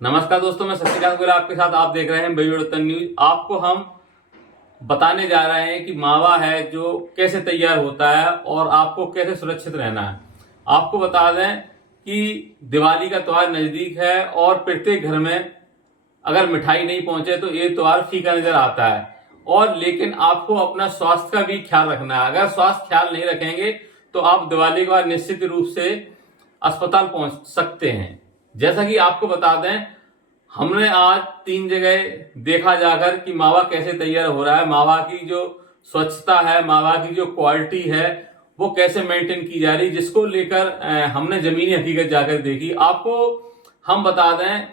नमस्कार दोस्तों, मैं शशिकांत गोयल आपके साथ। आप देख रहे हैं बेबी न्यूज। आपको हम बताने जा रहे हैं कि मावा है जो कैसे तैयार होता है और आपको कैसे सुरक्षित रहना है। आपको बता दें कि दिवाली का त्योहार नजदीक है और प्रत्येक घर में अगर मिठाई नहीं पहुंचे तो ये त्योहार फीका नजर आता है। और लेकिन आपको अपना स्वास्थ्य का भी ख्याल रखना है। अगर स्वास्थ्य ख्याल नहीं रखेंगे तो आप दिवाली के बाद निश्चित रूप से अस्पताल पहुंच सकते हैं। जैसा कि आपको बता दें, हमने आज 3 जगह देखा जाकर कि मावा कैसे तैयार हो रहा है, मावा की जो स्वच्छता है, मावा की जो क्वालिटी है वो कैसे मेंटेन की जा रही, जिसको लेकर हमने जमीनी हकीकत जाकर देखी। आपको हम बता दें,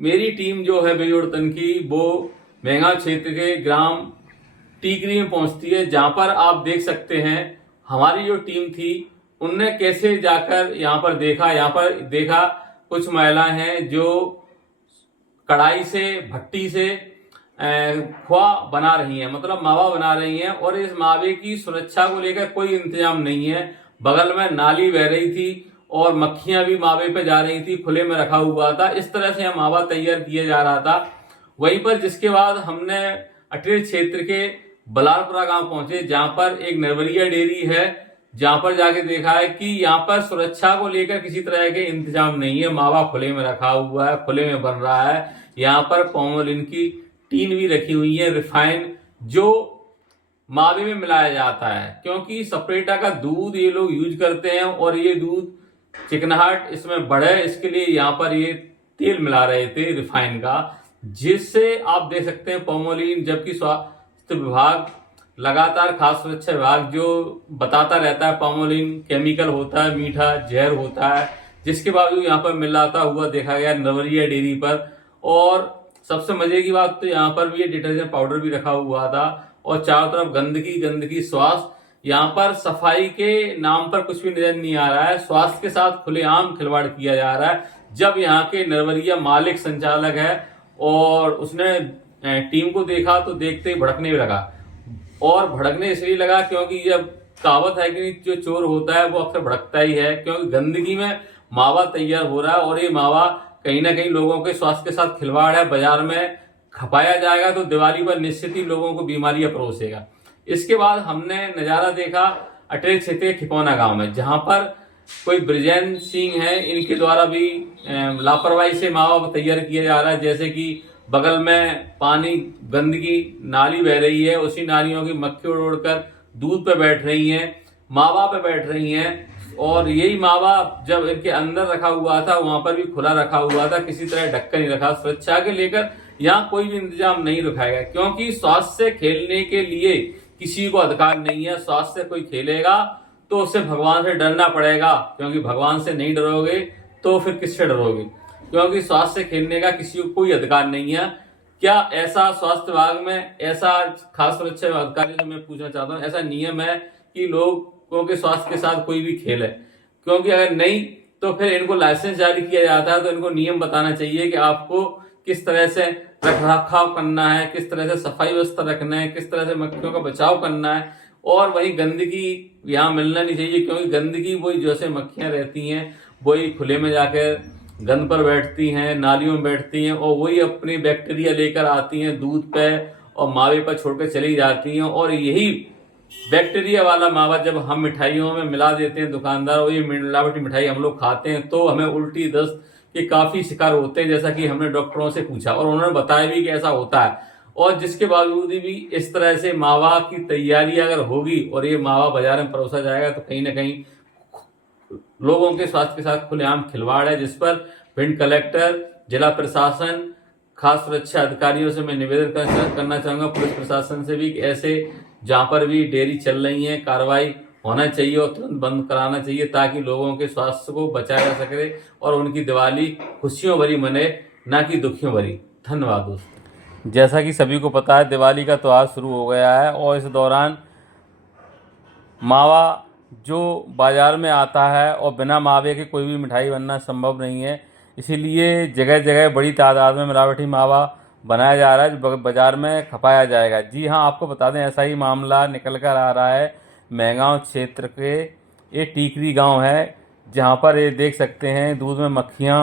मेरी टीम जो है बेजोड़तन की, वो महंगा क्षेत्र के ग्राम टीकरी में पहुंचती है, जहां पर आप देख सकते हैं हमारी जो टीम थी उनने कैसे जाकर यहाँ पर देखा कुछ महिलाएं हैं जो कढ़ाई से, भट्टी से खोआ बना रही हैं, मतलब मावा बना रही हैं। और इस मावे की सुरक्षा को लेकर कोई इंतजाम नहीं है। बगल में नाली बह रही थी और मक्खियां भी मावे पे जा रही थी, खुले में रखा हुआ था। इस तरह से मावा तैयार किया जा रहा था। वहीं पर जिसके बाद हमने अटेर क्षेत्र के बलालपुरा गांव पहुंचे, जहां पर एक नरवरिया डेयरी है, जहां पर जाके देखा है कि यहाँ पर सुरक्षा को लेकर किसी तरह के इंतजाम नहीं है। मावा खुले में रखा हुआ है, खुले में बन रहा है। यहाँ पर पॉमोलिन की टीन भी रखी हुई है, रिफाइन, जो मावे में मिलाया जाता है, क्योंकि सपरेटा का दूध ये लोग यूज करते हैं और ये दूध चिकनाहट इसमें बढ़े, इसके लिए यहाँ पर ये तेल मिला रहे थे रिफाइन का, जिससे आप देख सकते हैं पॉमोलिन। जबकि स्वास्थ्य विभाग लगातार, खाद्य सुरक्षा विभाग जो बताता रहता है पॉमोलिन केमिकल होता है, मीठा जहर होता है, जिसके बावजूद यहाँ पर मिलाता हुआ देखा गया नरवरिया डेयरी पर। और सबसे मजे की बात तो यहाँ पर भी ये डिटर्जेंट पाउडर भी रखा हुआ था और चारों तरफ गंदगी गंदगी, स्वास्थ्य। यहाँ पर सफाई के नाम पर कुछ भी नजर नहीं आ रहा है। स्वास्थ्य के साथ खुलेआम खिलवाड़ किया जा रहा है। जब यहाँ के नरवरिया मालिक संचालक है और उसने टीम को देखा तो देखते ही भड़कने लगा। और भड़कने इसलिए लगा क्योंकि जब कहावत है कि जो चोर होता है वो अक्सर भड़कता ही है, क्योंकि गंदगी में मावा तैयार हो रहा है और ये मावा कहीं ना कहीं लोगों के स्वास्थ्य के साथ खिलवाड़ है। बाजार में खपाया जाएगा तो दिवाली पर निश्चित ही लोगों को बीमारियां परोसेगा। इसके बाद हमने नजारा देखा अटेर क्षेत्र के खिपौना गांव में, जहां पर कोई ब्रिजेन सिंह है, इनके द्वारा भी लापरवाही से मावा तैयार किया जा रहा है। जैसे कि बगल में पानी, गंदगी नाली बह रही है, उसी नालियों की मक्खी उड़ उड़कर दूध पे बैठ रही हैं, मावा पे बैठ रही हैं। और यही मावा जब इनके अंदर रखा हुआ था वहां पर भी खुला रखा हुआ था, किसी तरह ढक्कन नहीं रखा। सुरक्षा के लेकर यहाँ कोई भी इंतजाम नहीं रखा गया, क्योंकि स्वास्थ्य से खेलने के लिए किसी को अधिकार नहीं है। स्वास्थ्य से कोई खेलेगा तो उसे भगवान से डरना पड़ेगा, क्योंकि भगवान से नहीं डरोगे तो फिर किससे डरोगे, क्योंकि स्वास्थ्य से खेलने का किसी को कोई अधिकार नहीं है। क्या ऐसा स्वास्थ्य विभाग में, ऐसा खास सुरक्षा अधिकारी से मैं पूछना चाहता हूँ, ऐसा नियम है कि लोगों के स्वास्थ्य के साथ कोई भी खेल है? क्योंकि अगर नहीं तो फिर इनको लाइसेंस जारी किया जाता है तो इनको नियम बताना चाहिए कि आपको किस तरह से रख रखाव करना है, किस तरह से सफाई व्यवस्था रखना है, किस तरह से मक्खियों का बचाव करना है। और वही गंदगी यहाँ मिलना नहीं चाहिए, क्योंकि गंदगी वही जैसे मक्खियां रहती हैं वही खुले में जाकर गंद पर बैठती हैं, नालियों में बैठती हैं और वही अपनी बैक्टीरिया लेकर आती हैं दूध पे और मावे पर छोड़कर चली जाती हैं। और यही बैक्टीरिया वाला मावा जब हम मिठाइयों में मिला देते हैं दुकानदार, और ये मिलावटी मिठाई हम लोग खाते हैं तो हमें उल्टी, दस्त के काफी शिकार होते हैं, जैसा कि हमने डॉक्टरों से पूछा और उन्होंने बताया भी कि ऐसा होता है। और जिसके बावजूद भी इस तरह से मावा की तैयारी अगर होगी और ये मावा बाजार में परोसा जाएगा तो कहीं ना कहीं लोगों के स्वास्थ्य के साथ खुलेआम खिलवाड़ है, जिस पर भिंड कलेक्टर, जिला प्रशासन, खास सुरक्षा अधिकारियों से मैं निवेदन करना चाहूंगा, पुलिस प्रशासन से भी, कि ऐसे जहां पर भी डेयरी चल रही है कार्रवाई होना चाहिए और तुरंत बंद कराना चाहिए, ताकि लोगों के स्वास्थ्य को बचाया जा सके और उनकी दिवाली खुशियों भरी मने, ना कि दुखियों भरी। धन्यवाद दोस्तों। जैसा कि सभी को पता है, दिवाली का त्योहार शुरू हो गया है और इस दौरान मावा जो बाजार में आता है और बिना मावे के कोई भी मिठाई बनना संभव नहीं है, इसीलिए जगह जगह बड़ी तादाद में मिलावटी मावा बनाया जा रहा है जो बाजार में खपाया जाएगा। जी हाँ, आपको बता दें ऐसा ही मामला निकल कर आ रहा है महगांव क्षेत्र के, ये टीकरी गांव है, जहां पर ये देख सकते हैं दूध में मक्खियां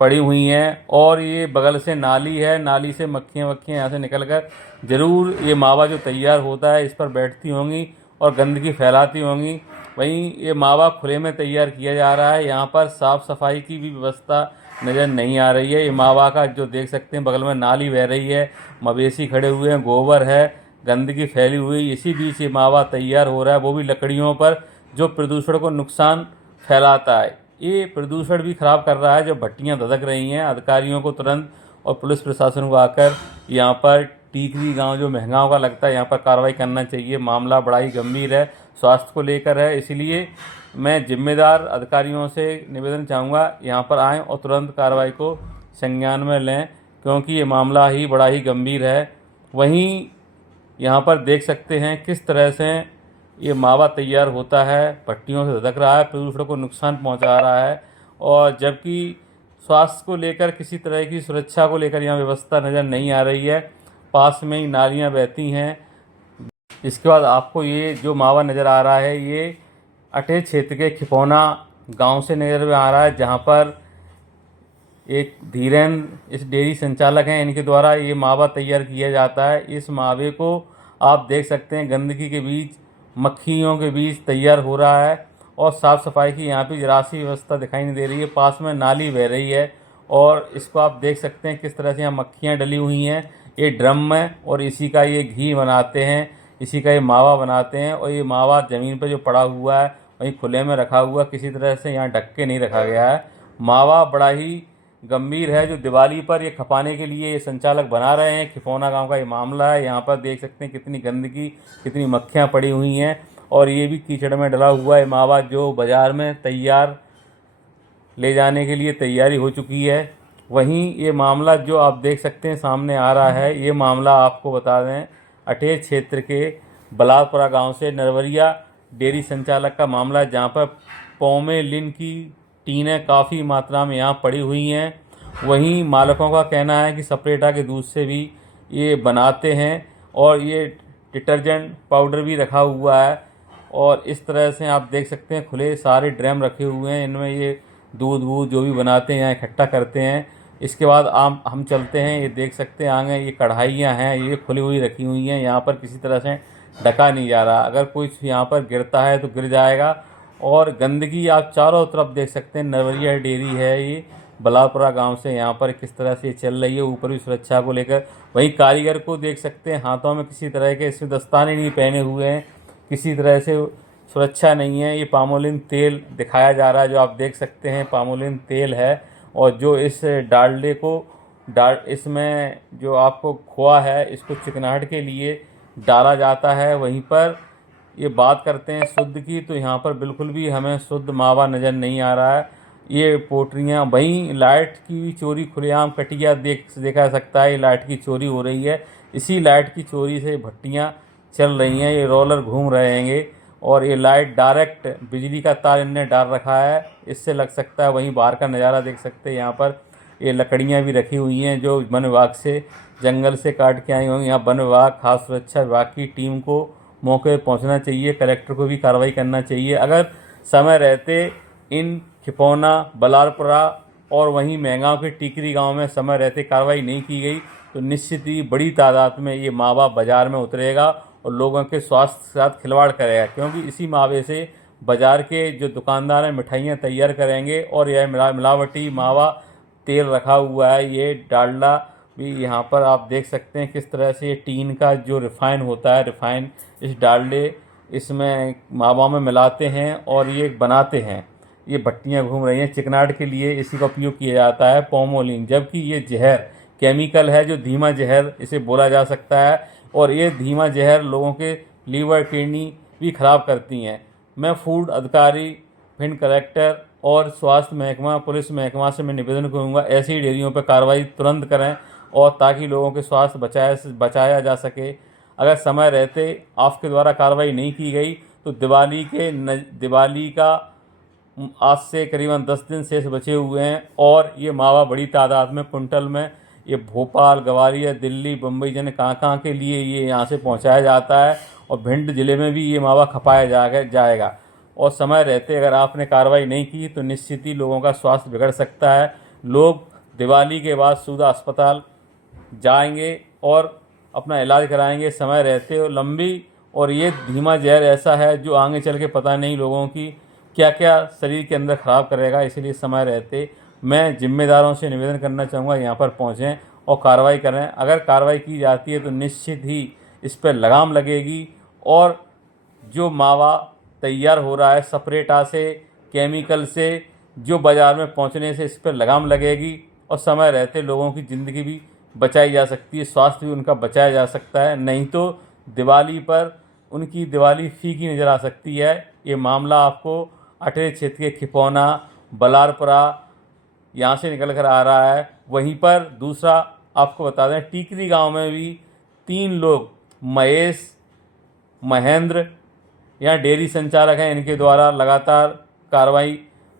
पड़ी हुई हैं और ये बगल से नाली है, नाली से मक्खियाँ वक्खियाँ यहाँ से निकल कर ज़रूर ये मावा जो तैयार होता है इस पर बैठती होंगी और गंदगी फैलाती होंगी। वहीं ये मावा खुले में तैयार किया जा रहा है, यहाँ पर साफ़ सफाई की भी व्यवस्था नज़र नहीं आ रही है। ये मावा का जो देख सकते हैं बगल में नाली बह रही है, मवेशी खड़े हुए हैं, गोबर है, गंदगी फैली हुई, इसी बीच ये मावा तैयार हो रहा है, वो भी लकड़ियों पर, जो प्रदूषण को नुकसान फैलाता है। ये प्रदूषण भी खराब कर रहा है। जो भट्टियां धधक रही हैं, अधिकारियों को तुरंत और पुलिस प्रशासन को आकर यहाँ पर टीकरी गांव जो महंगाओं का लगता है यहाँ पर कार्रवाई करना चाहिए। मामला बड़ा ही गंभीर है, स्वास्थ्य को लेकर है, इसलिए मैं जिम्मेदार अधिकारियों से निवेदन चाहूँगा यहाँ पर आएँ और तुरंत कार्रवाई को संज्ञान में लें, क्योंकि ये मामला ही बड़ा ही गंभीर है। वहीं यहाँ पर देख सकते हैं किस तरह से ये मावा तैयार होता है, भट्टियों से धधक रहा है, प्रदूषण को नुकसान पहुँचा रहा है, और जबकि स्वास्थ्य को लेकर किसी तरह की सुरक्षा को लेकर यहाँ व्यवस्था नज़र नहीं आ रही है। पास में ही नालियाँ बहती हैं। इसके बाद आपको ये जो मावा नज़र आ रहा है ये अटेर क्षेत्र के खिपौना गांव से नज़र में आ रहा है, जहां पर एक धीरेन्द्र इस डेयरी संचालक हैं, इनके द्वारा ये मावा तैयार किया जाता है। इस मावे को आप देख सकते हैं गंदगी के बीच, मक्खियों के बीच तैयार हो रहा है और साफ़ सफाई की यहाँ पे जरा सी व्यवस्था दिखाई नहीं दे रही है। पास में नाली बह रही है और इसको आप देख सकते हैं किस तरह से यहाँ मक्खियाँ डली हुई हैं। ये ड्रम में और इसी का ये घी बनाते हैं, इसी का ये मावा बनाते हैं, और ये मावा ज़मीन पर जो पड़ा हुआ है वहीं खुले में रखा हुआ, किसी तरह से यहाँ ढक के नहीं रखा गया है। मावा बड़ा ही गंभीर है, जो दिवाली पर ये खपाने के लिए ये संचालक बना रहे हैं। खिपौना गांव का ये मामला है। यहाँ पर देख सकते हैं कितनी गंदगी, कितनी मक्खियाँ पड़ी हुई हैं, और ये भी कीचड़ में डला हुआ है मावा, जो बाज़ार में तैयार ले जाने के लिए तैयारी हो चुकी है। वहीं ये मामला जो आप देख सकते हैं सामने आ रहा है, ये मामला आपको बता दें अटेर क्षेत्र के बलारपुरा गांव से नरवरिया डेयरी संचालक का मामला है, जहां पर पॉमेलिन की टीनें काफ़ी मात्रा में यहाँ पड़ी हुई हैं। वहीं मालिकों का कहना है कि सपरेटा के दूध से भी ये बनाते हैं और ये डिटर्जेंट पाउडर भी रखा हुआ है, और इस तरह से आप देख सकते हैं खुले सारे ड्रम रखे हुए हैं, इनमें ये दूध वूध जो भी बनाते हैं यहाँ इकट्ठा करते हैं। इसके बाद हम चलते हैं, ये देख सकते हैं आगे ये कढ़ाइयाँ हैं, ये खुली हुई रखी हुई हैं, यहाँ पर किसी तरह से ढका नहीं जा रहा। अगर कुछ यहाँ पर गिरता है तो गिर जाएगा। और गंदगी आप चारों तरफ देख सकते हैं। नरवरिया डेयरी है ये बलारपुरा गांव से, यहाँ पर किस तरह से चल रही है, ऊपर भी सुरक्षा को लेकर। वहीं कारीगर को देख सकते हैं हाथों में किसी तरह के इसमें दस्ताने नहीं पहने हुए हैं, किसी तरह से सुरक्षा नहीं है। ये पामोलिन तेल दिखाया जा रहा है, जो आप देख सकते हैं पामोलिन तेल है, और जो इस डालडे को इसमें जो आपको खोआ है इसको चिकनाहट के लिए डाला जाता है। वहीं पर ये बात करते हैं शुद्ध की, तो यहाँ पर बिल्कुल भी हमें शुद्ध मावा नज़र नहीं आ रहा है। ये पोटरियाँ, वहीं लाइट की भी चोरी खुलेआम कटिया देखा जा सकता है। ये लाइट की चोरी हो रही है, इसी लाइट की चोरी से भट्टियाँ चल रही हैं। ये रोलर घूम रहे हैं और ये लाइट डायरेक्ट बिजली का तार इनने डाल रखा है, इससे लग सकता है। वहीं बाहर का नज़ारा देख सकते हैं, यहाँ पर ये लकड़ियाँ भी रखी हुई हैं जो वन विभाग से जंगल से काट के आई होंगी। यहाँ वन विभाग, खाद्य सुरक्षा विभाग की टीम को मौके पर पहुँचना चाहिए, कलेक्टर को भी कार्रवाई करना चाहिए। अगर समय रहते इन खिपौना, बलारपुरा और वहीं महंगाव के टीकरी गांव में समय रहते कार्रवाई नहीं की गई तो निश्चित ही बड़ी तादाद में ये मावा बाज़ार में उतरेगा और लोगों के स्वास्थ्य के साथ खिलवाड़ करेगा, क्योंकि इसी मावे से बाज़ार के जो दुकानदार हैं मिठाइयाँ तैयार करेंगे। और यह मिलावटी मावा तेल रखा हुआ है, ये डालडा भी यहाँ पर आप देख सकते हैं किस तरह से ये टीन का जो रिफ़ाइन होता है, रिफ़ाइन इस डालडे इसमें मावा में मिलाते हैं और ये बनाते हैं। ये भट्टियाँ घूम रही हैं। चिकनाहट के लिए इसी का उपयोग किया जाता है पॉमोलिन, जबकि ये जहर केमिकल है जो धीमा जहर इसे बोला जा सकता है, और ये धीमा जहर लोगों के लीवर, किडनी भी खराब करती हैं। मैं फूड अधिकारी, भिंड कलेक्टर और स्वास्थ्य महकमा, पुलिस महकमा से मैं निवेदन करूँगा ऐसी डेयरियों पर कार्रवाई तुरंत करें, और ताकि लोगों के स्वास्थ्य बचाया जा सके। अगर समय रहते आपके द्वारा कार्रवाई नहीं की गई तो दिवाली का आज से करीबन 10 दिन शेष बचे हुए हैं, और ये मावा बड़ी तादाद में कुंटल में ये भोपाल, ग्वालियर, दिल्ली, बम्बई जन कहाँ के लिए ये यहाँ से पहुँचाया जाता है, और भिंड ज़िले में भी ये मावा खपाया जाएगा। और समय रहते अगर आपने कार्रवाई नहीं की तो निश्चित ही लोगों का स्वास्थ्य बिगड़ सकता है। लोग दिवाली के बाद सीधा अस्पताल जाएंगे और अपना इलाज कराएंगे समय रहते। और लंबी और ये धीमा जहर ऐसा है जो आगे चल के पता नहीं लोगों की क्या क्या शरीर के अंदर ख़राब करेगा। इसलिए समय रहते मैं जिम्मेदारों से निवेदन करना चाहूँगा यहाँ पर पहुँचें और कार्रवाई करें। अगर कार्रवाई की जाती है तो निश्चित ही इस पर लगाम लगेगी और जो मावा तैयार हो रहा है स्प्रेटा से, केमिकल से, जो बाज़ार में पहुंचने से इस पर लगाम लगेगी और समय रहते लोगों की ज़िंदगी भी बचाई जा सकती है, स्वास्थ्य भी उनका बचाया जा सकता है। नहीं तो दिवाली पर उनकी दिवाली फीकी नज़र आ सकती है। ये मामला आपको अटेर क्षेत्र के खिपौना, बलारपुरा यहाँ से निकल कर आ रहा है। वहीं पर दूसरा आपको बता दें, टीकरी गांव में भी 3 लोग महेश, महेंद्र यहाँ डेयरी संचालक हैं, इनके द्वारा लगातार कार्रवाई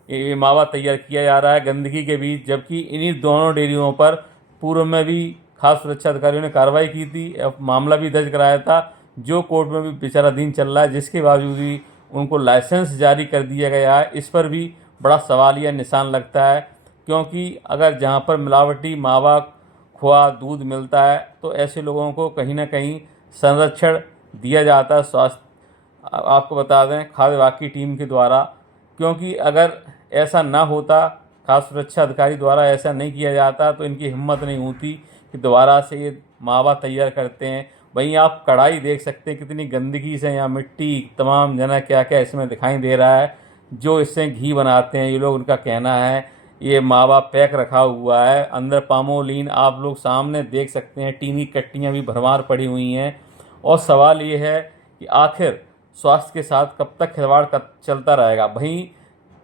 ये मावा तैयार किया जा रहा है गंदगी के बीच। जबकि इन्हीं दोनों डेयरियों पर पूर्व में भी खास सुरक्षा अधिकारियों ने कार्रवाई की थी, मामला भी दर्ज कराया था जो कोर्ट में भी विचाराधीन चल रहा है, जिसके बावजूद भी उनको लाइसेंस जारी कर दिया गया है। इस पर भी बड़ा सवालिया निशान लगता है, क्योंकि अगर जहाँ पर मिलावटी मावा, खोआ, दूध मिलता है तो ऐसे लोगों को कहीं ना कहीं संरक्षण दिया जाता है स्वास्थ्य आपको बता दें खाद्य विभाग की टीम के द्वारा। क्योंकि अगर ऐसा ना होता, खास सुरक्षा अधिकारी द्वारा ऐसा नहीं किया जाता तो इनकी हिम्मत नहीं होती कि दोबारा से ये मावा तैयार करते हैं। वहीं आप कढ़ाई देख सकते हैं कितनी गंदगी से, यहाँ मिट्टी तमाम जना क्या क्या इसमें दिखाई दे रहा है। जो इससे घी बनाते हैं ये लोग, उनका कहना है ये मावा पैक रखा हुआ है, अंदर पामोलिन आप लोग सामने देख सकते हैं, टीनी कट्टियाँ भी भरमार पड़ी हुई हैं। और सवाल ये है कि आखिर स्वास्थ्य के साथ कब तक खिलवाड़ चलता रहेगा। वहीं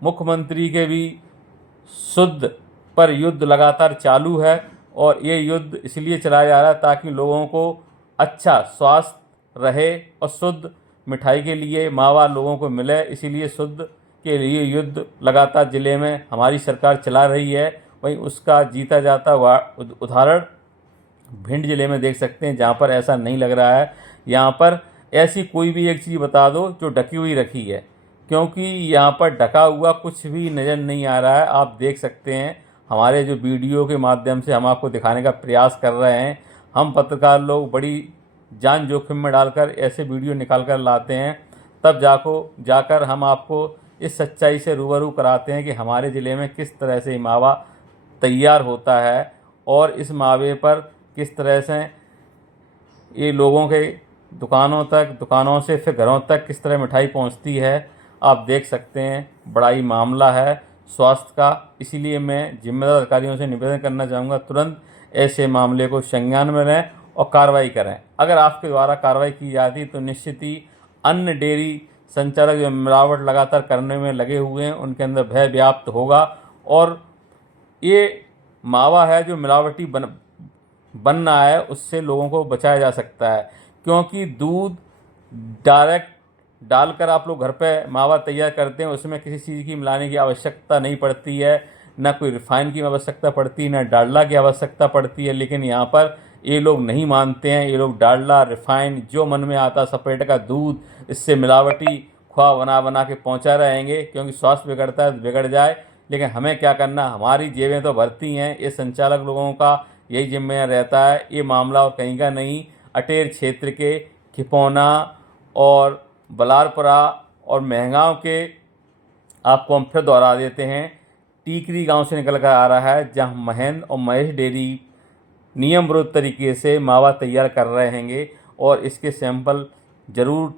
मुख्यमंत्री के भी शुद्ध पर युद्ध लगातार चालू है और ये युद्ध इसलिए चलाया जा रहा है ताकि लोगों को अच्छा स्वास्थ्य रहे और शुद्ध मिठाई के लिए मावा लोगों को मिले। इसीलिए शुद्ध के लिए युद्ध लगातार ज़िले में हमारी सरकार चला रही है। वहीं उसका जीता जाता उदाहरण भिंड ज़िले में देख सकते हैं, जहाँ पर ऐसा नहीं लग रहा है। यहाँ पर ऐसी कोई भी एक चीज़ बता दो जो ढकी हुई रखी है, क्योंकि यहाँ पर ढका हुआ कुछ भी नज़र नहीं आ रहा है। आप देख सकते हैं हमारे जो वीडियो के माध्यम से हम आपको दिखाने का प्रयास कर रहे हैं। हम पत्रकार लोग बड़ी जान जोखिम में डालकर ऐसे वीडियो निकाल कर लाते हैं, तब जाकर हम आपको इस सच्चाई से रूबरू कराते हैं कि हमारे ज़िले में किस तरह से मावा तैयार होता है और इस मावे पर किस तरह से ये लोगों के दुकानों से फिर घरों तक किस तरह मिठाई पहुंचती है। आप देख सकते हैं बड़ा ही मामला है स्वास्थ्य का। इसीलिए मैं जिम्मेदार अधिकारियों से निवेदन करना चाहूँगा तुरंत ऐसे मामले को संज्ञान में लें और कार्रवाई करें। अगर आपके द्वारा कार्रवाई की जाती तो निश्चित ही अन्य डेयरी संचालक जो मिलावट लगातार करने में लगे हुए हैं उनके अंदर भय व्याप्त होगा और ये मावा है जो मिलावटी बन रहा है उससे लोगों को बचाया जा सकता है। क्योंकि दूध डायरेक्ट डालकर आप लोग घर पे मावा तैयार करते हैं, उसमें किसी चीज़ की मिलाने की आवश्यकता नहीं पड़ती है, ना कोई रिफाइन की आवश्यकता पड़ती, ना डालडा की आवश्यकता पड़ती है। लेकिन यहाँ पर ये लोग नहीं मानते हैं, ये लोग डालडा, रिफाइन जो मन में आता सपेट का दूध, इससे मिलावटी खोआ बना के पहुँचा रहेंगे। क्योंकि स्वास्थ्य बिगड़ता है तो बिगड़ जाए, लेकिन हमें क्या करना, हमारी जेबें तो भरती हैं। ये संचालक लोगों का यही जिम्मेदार रहता है। ये मामला और कहीं का नहीं, अटेर क्षेत्र के खिपौना और बलारपुरा और महगांव के आपको हम फिर दोहरा देते हैं, टीकरी गांव से निकल कर आ रहा है, जहां महेंद्र और महेश डेयरी नियम विरुद्ध तरीके से मावा तैयार कर रहे हैं और इसके सैंपल जरूर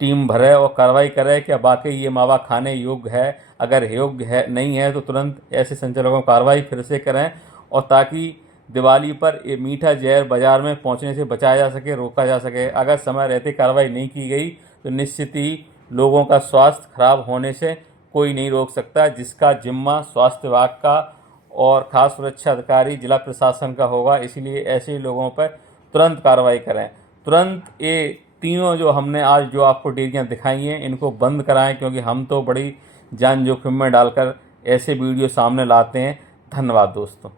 टीम भरे और कार्रवाई करे क्या वाकई ये मावा खाने योग्य है। अगर योग्य है नहीं है तो तुरंत ऐसे संचालकों को कार्रवाई फिर से करें और ताकि दिवाली पर ये मीठा जहर बाज़ार में पहुंचने से बचाया जा सके, रोका जा सके। अगर समय रहते कार्रवाई नहीं की गई तो निश्चित ही लोगों का स्वास्थ्य खराब होने से कोई नहीं रोक सकता, जिसका जिम्मा स्वास्थ्य विभाग का और खास सुरक्षा अधिकारी जिला प्रशासन का होगा। इसलिए ऐसे लोगों पर तुरंत कार्रवाई करें। तुरंत ये तीनों जो हमने आज जो आपको डेयरियाँ दिखाई हैं इनको बंद कराएं, क्योंकि हम तो बड़ी जान जोखिम में डालकर ऐसे वीडियो सामने लाते हैं। धन्यवाद दोस्तों।